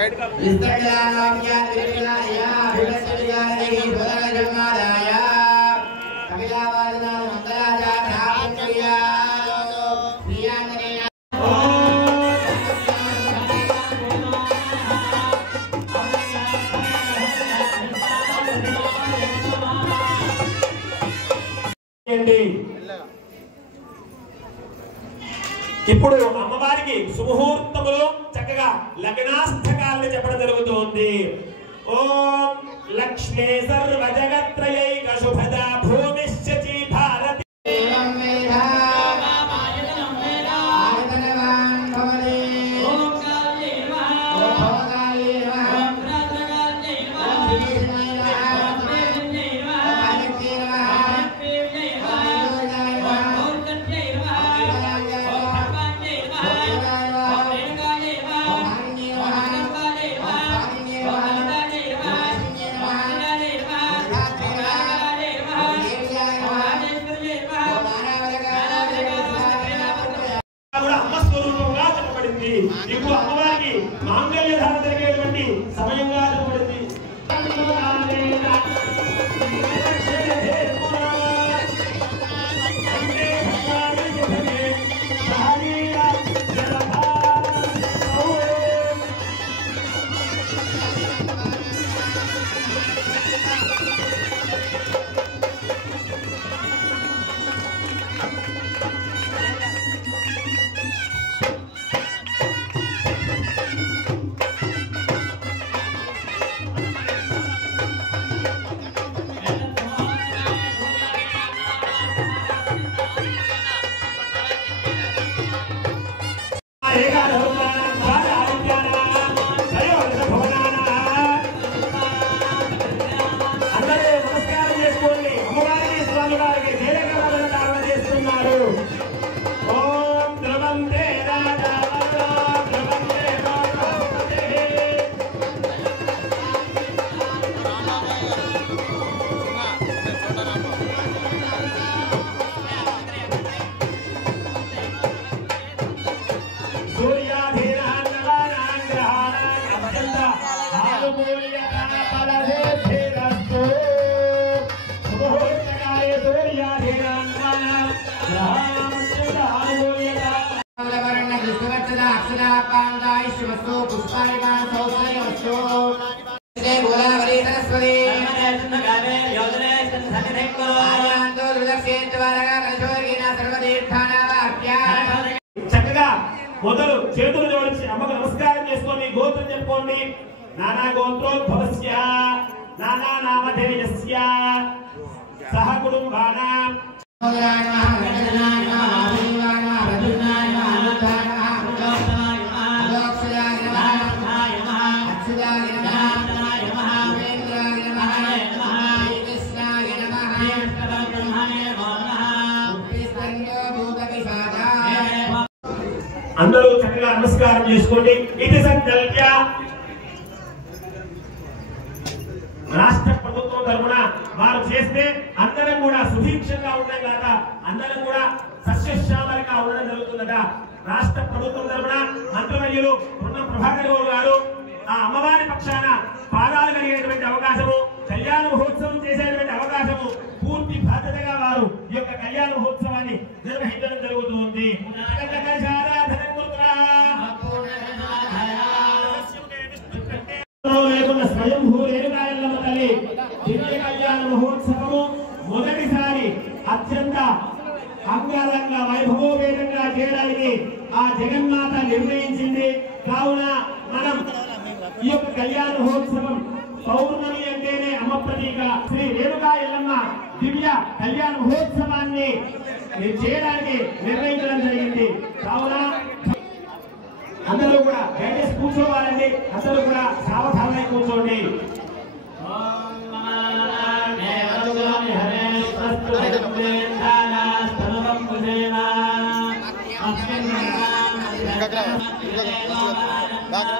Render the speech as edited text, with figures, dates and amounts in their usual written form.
Side का ఇప్పుడు అమ్మవారికి సుముహూర్తములో చక్కగా లగ్నాస్థకాలను చెప్పడం జరుగుతుంది. ఓం లక్ష్మీ సర్వ జగత్రయైక శుభదా భూమిశ్చీ భారతి ఇప్పుడు అమ్మవారికి మాంగళ్య ధారణ జరిగేటువంటి సమయంగా చెప్పబడింది. చక్కగా మొదలు చేతులు జోడించి అమ్మకు నమస్కారం చేసుకొని గోత్రం చెప్పుకోండి. నానా గోత్రోద్భవస్య నానా నామధేయస్య సహ కుటుంబానాం అందరూ చక్కగా నమస్కారం చేసుకోండి. ఇది సంకల్ప్య రాష్ట్ర ప్రభుత్వం తరఫున వారు చేస్తే అందరం కూడా సుభిక్షంగా ఉండడం కాక అందరం కూడా సస్యశ్యామలంగా ఉండడం జరుగుతుందట. రాష్ట్ర ప్రభుత్వం తరఫున మంత్రివర్యులు ఉన్న ప్రభాకర్ గారు ఆ అమ్మవారి పక్షాన పాదాలు కలిగేటువంటి అవకాశము, కళ్యాణ మహోత్సవం చేసేటువంటి అవకాశము పూర్తి బాధ్యతగా వారు ఈ యొక్క కళ్యాణ మహోత్సవాన్ని నిర్వహించడం జరుగుతుంది. స్వయంభూ రేణుకాయలమ్మ తల్లి దివ్య కళ్యాణ మహోత్సవము మొదటిసారి అత్యంత అంగరంగ వైభవోపేతంగా చేయడానికి ఆ జగన్మాత నిర్ణయించింది. కావున మనం ఈ యొక్క కళ్యాణ మహోత్సవం పౌర్ణమి అంటేనే అమ్మ ప్రతీక శ్రీ రేణుకా ఎల్లమ్మ దివ్య కళ్యాణ మహోత్సవాన్ని చేయడానికి నిర్ణయించడం జరిగింది. కావున అందరూ కూడా దయచేసి కూర్చోవాలండి. అందరూ కూడా సావధానంగా కూర్చోండి. Back.